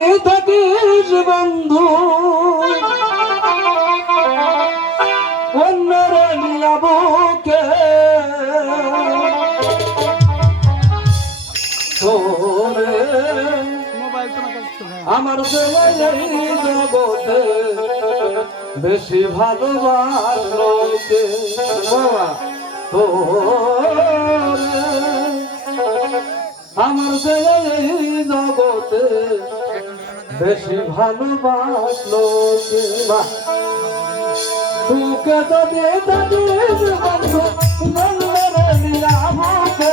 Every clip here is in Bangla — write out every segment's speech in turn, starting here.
থাকিস বন্ধু অন্যের নিয়াবুকে তোরে আমার জগতে বেশি ভালোবাসলো কে বাবা তোরে আমার জগতে বেশি ভালোবাসলো কে তোকে যদি থাকিস বন্ধু নন্দরে নিয়াবুকে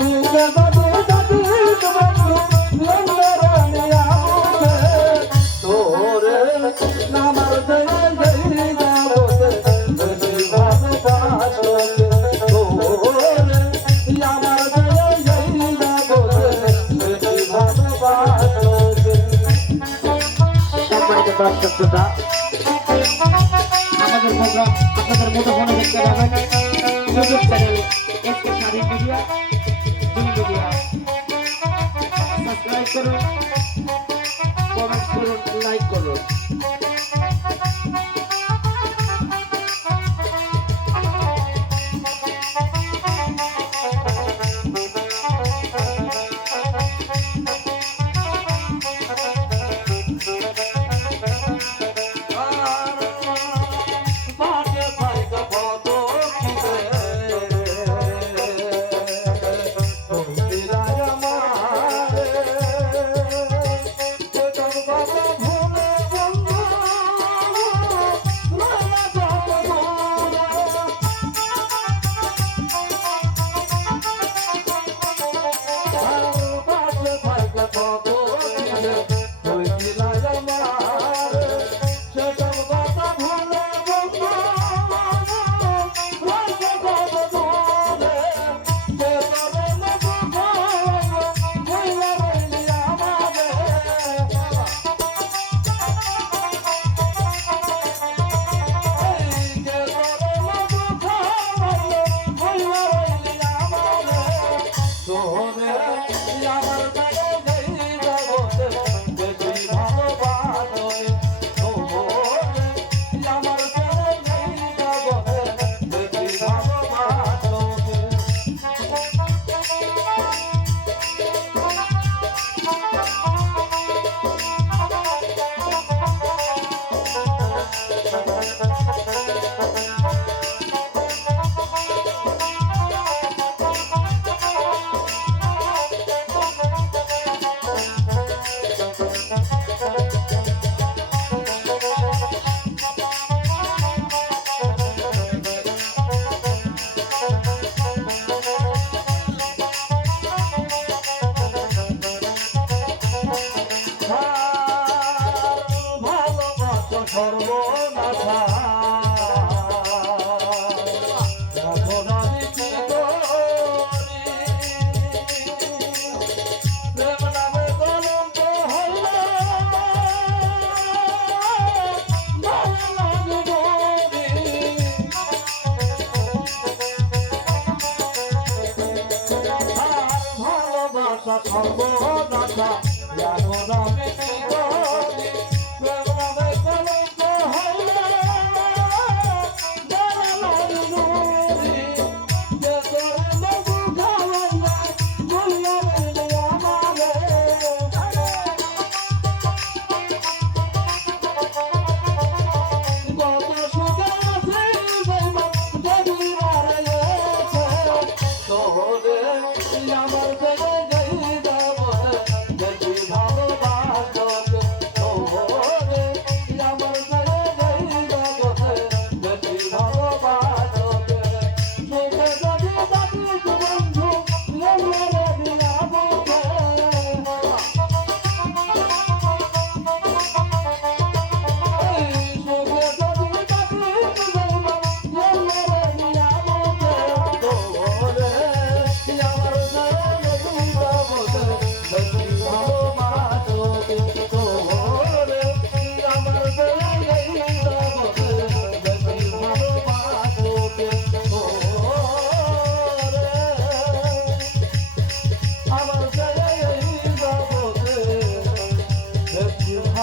তোকে যদি থাকিস বন্ধু নন্দরে নিয়াবুকে তোরে আমার জগতে বেশি ভালোবাসলো কে তোরে আমার জগতে বেশি ভালোবাসলো কে। সম্মানিত দর্শক শ্রোতা, আমাদের প্রোগ্রাম আপনাদের মুঠোফোনে দেখতে পাবেন ইউটিউব চ্যানেল এসকে স্বাধীন মিডিয়া মিডিয়া। সাবস্ক্রাইব করুন, কমেন্ট করুন, লাইক করুন।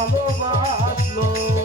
ভালোবাসলো